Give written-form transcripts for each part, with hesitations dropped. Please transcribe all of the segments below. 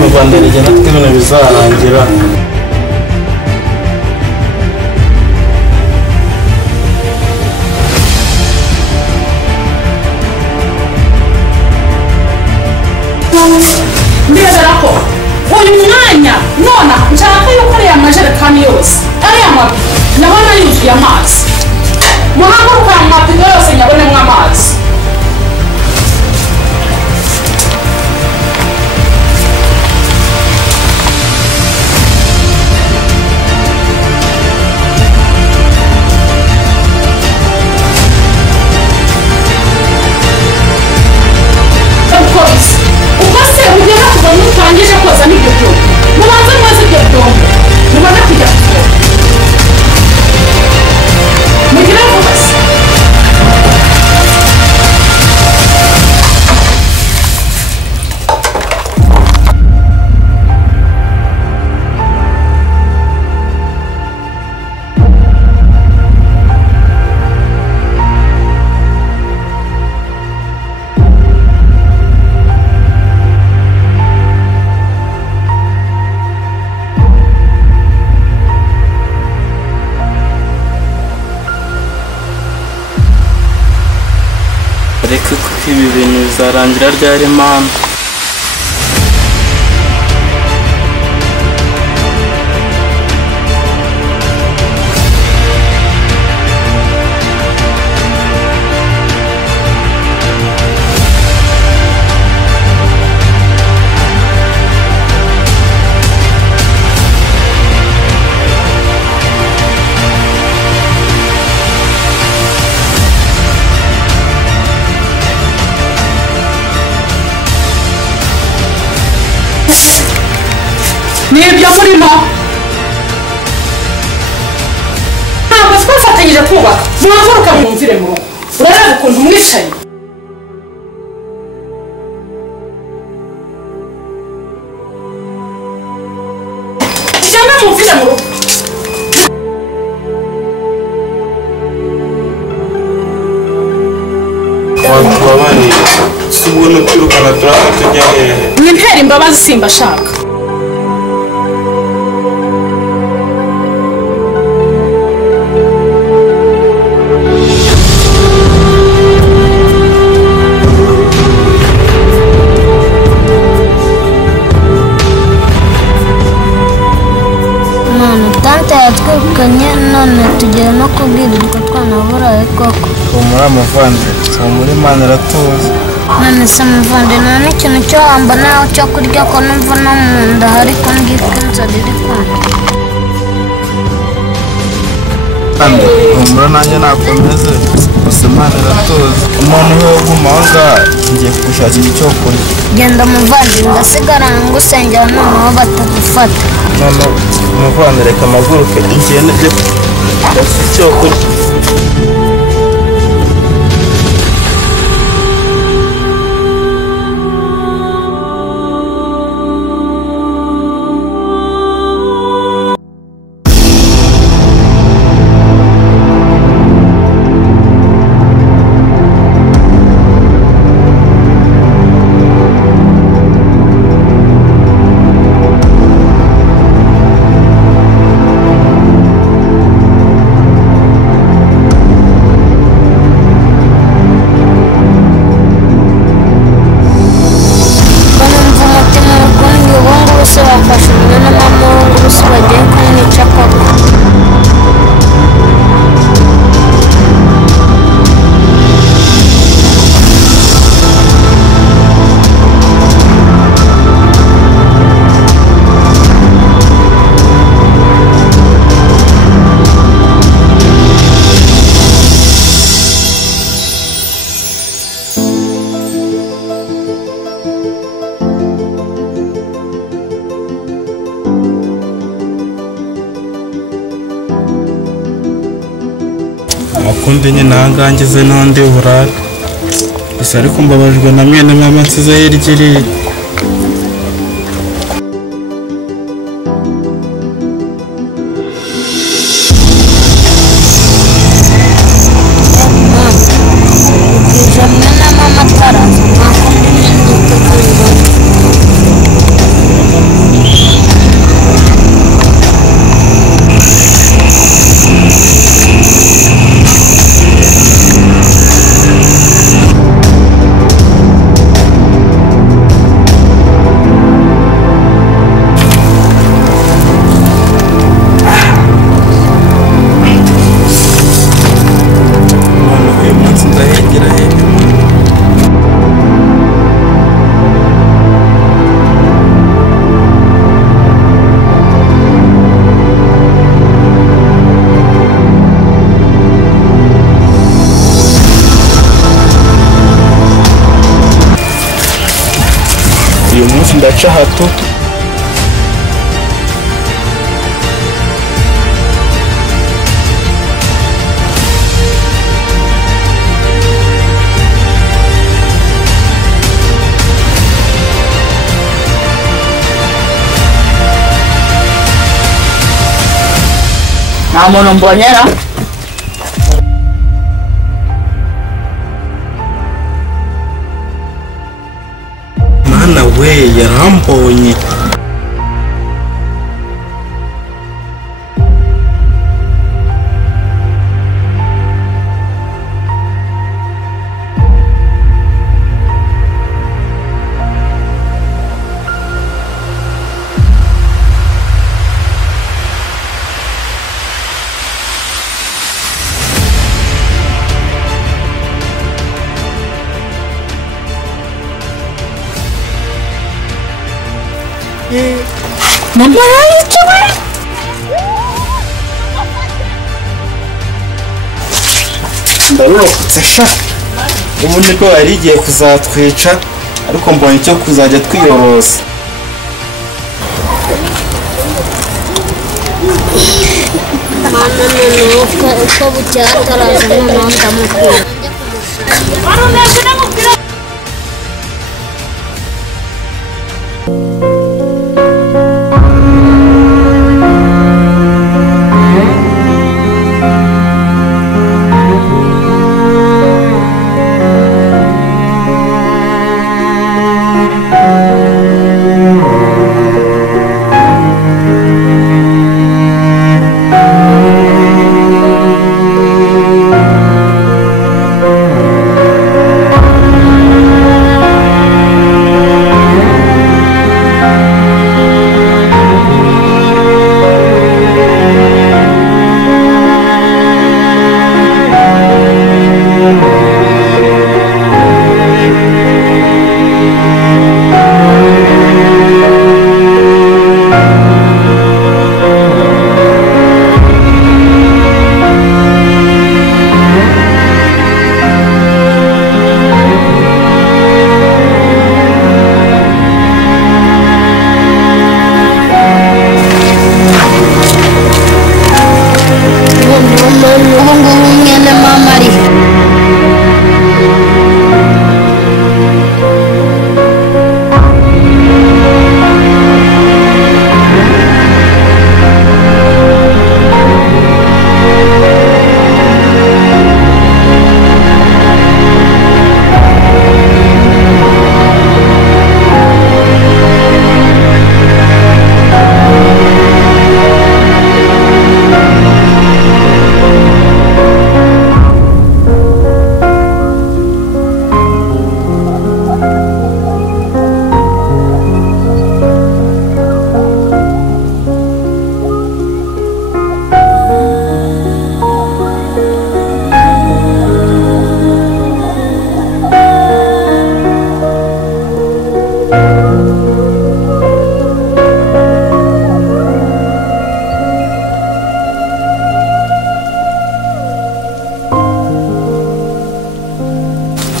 mu Rwanda rigena tw'ibintu bizarangira. Mbizera ko uyu mwanya nona nshaka yuko ari amajerekani yose ari amabi nabona yuzuye amazi muhaguruka amapido yose nyabonemo amazi. Tangije koza n'ibyo byo mubanze mwaze ibyo byombo mubona kujya kuvoma mugira vuba se. Reka kuko ibi bintu bizarangira ryari mana. Nibyo murimo ntabwo twafatanyije kubaka muhaguruka mwumvire mu rugo urareba ukuntu mwicaye. Cyangwa mwumvire mu rugo. Watubabarire si ubuntu twirukana turaka tujya hehe. Mwintera imbabazi simba shaka. Tante yatwirukanye none tugera no kubwirirwa twanaburaye koko. Humura muvandi humura Imana iratuzi. None se muvandi nta n'ikintu cyo wambona cyo kurya ko numva no mu nda ariko ngiko inzara iri kumva. Kandi humura nanjye nakomeze gusa Imana iratuzi. Umuntu we uguma aho ngaha ngiye kugushakira icyo kurya. Genda muvandi ngasigara ngusengera noneho batagufata. None muvandi reka amaguruke ngende njye gushakira icyo kurya. Akundi nyine ahangaha ngeze n'undi burare gusa ariko mbabajwe na mwene mama nsize hirya iriya. guca hato. nta muntu mbonyera. Mana we yarambonye. Mama yikiwe. Ndarokotse sha. Ubu niko yari igiye kuzatwica ariko mbonye icyo kuzajya twiyorosa. Mana none uko bucyataraza noneho ndamukura.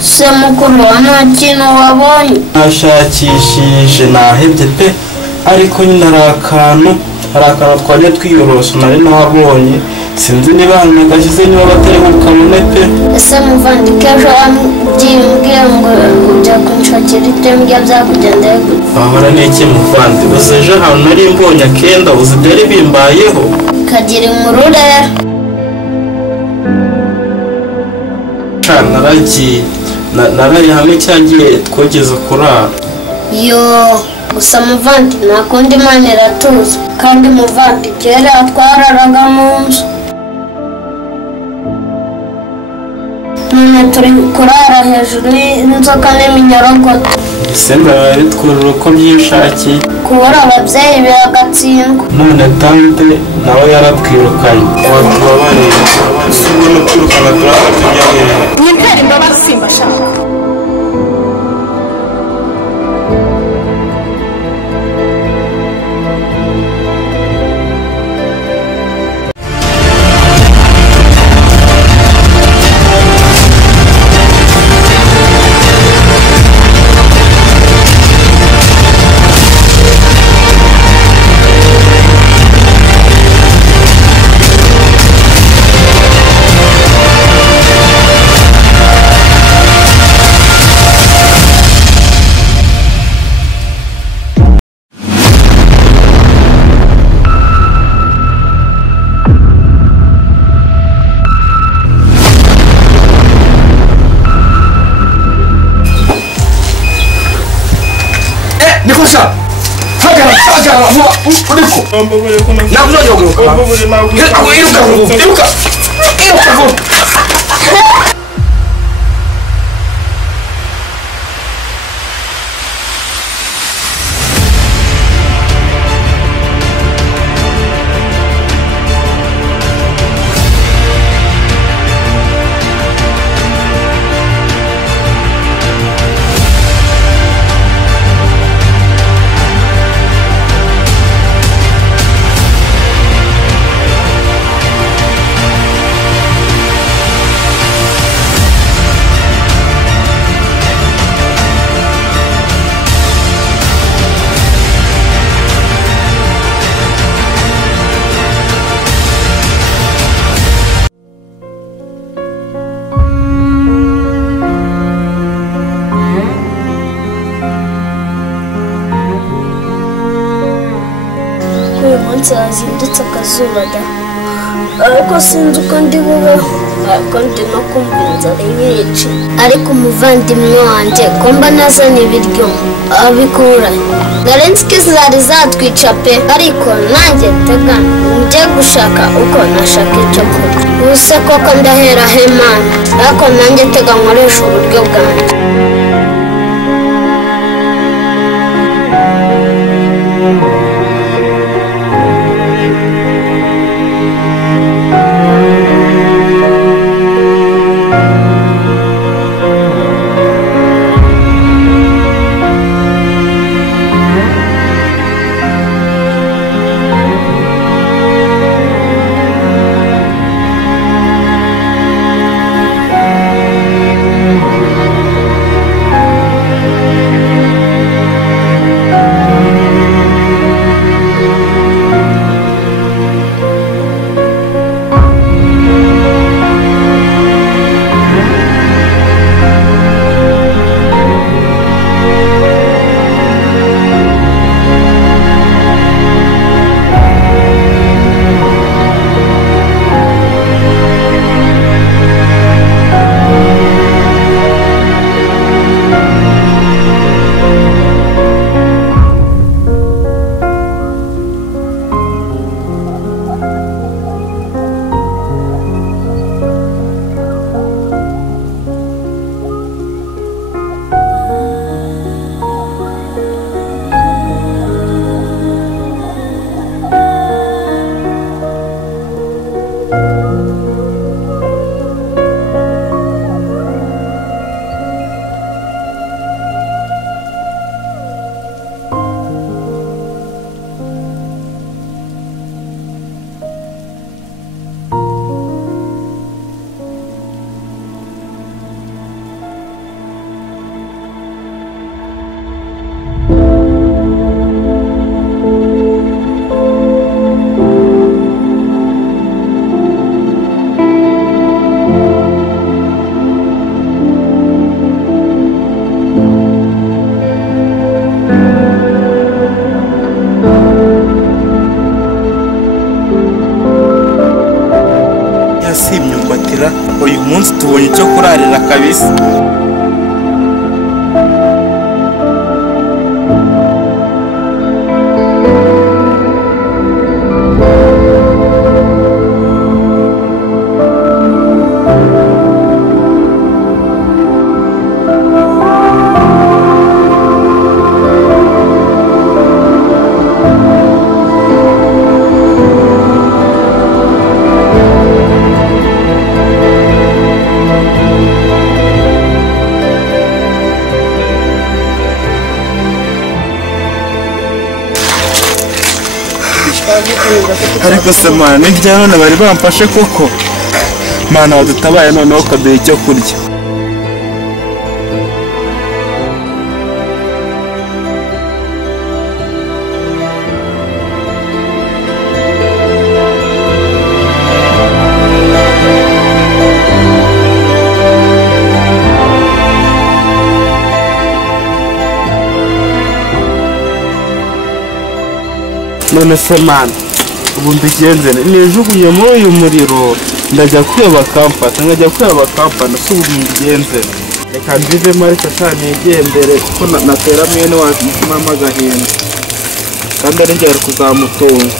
Se mukuru nta kintu wabonye? Nashakishije nahebye pe ariko nyine hari akantu twajya twiyorosa nari nabonye sinzi niba nagashyize niba batari bukabone pe. Ese muvandike ejo wambwiye ngo ujya kunshakira itembwe byakugendeye gute? Ahora n'iki muvandi uzi ejo ahantu nari mbonye akenda uzi byari bimbayeho. Kagira inkuru rero. Naraye hamwe cyagiye twogeze kurara. Yo gusa muvandi nta kundi Imana iratuza kandi muvandi kera twararaga mu nzu none turi kurara hejuru y'inzoka n'iminyorogoto. Simba bari twurura uko byishakiye. Kubura ababyeyi biragatsindwa. None tante nawe yaratwirukanye. Watubabarira usubwo no kwirukana turakatujya hehe? Mwintera imbabazi simbashaka. cyangwa uriko nabyo yoguruka iruka yazindutse akazuba da ariko sinzi uko ndi bubeho ariko ndi no kumva inzara inyica ariko umuvandimwe wanjye ko mba nazana ibiryo abikura narenze ko zari zatwica pe ariko nanjye tega njye gushaka uko nashaka icyo kurya ubuse koko ndahera hemana ariko nanjye tega nkoresha uburyo bwanjye uyu munsi tubonye icyo kurarira kabisa ariko se mana n'irya none bari bamfashe koko mana wadutabaye noneho ukaduha icyo kurya none se mana ubu mbigenze nijugunye muri uyu muriro ndajya kwiba bakamfata nkajya kwiba bakampana se ubu mbigenze reka mbivemo ariko cyane nigendere kuko natera mwene wacu umutima agahinda kandi ari njye ari kuzamutunga.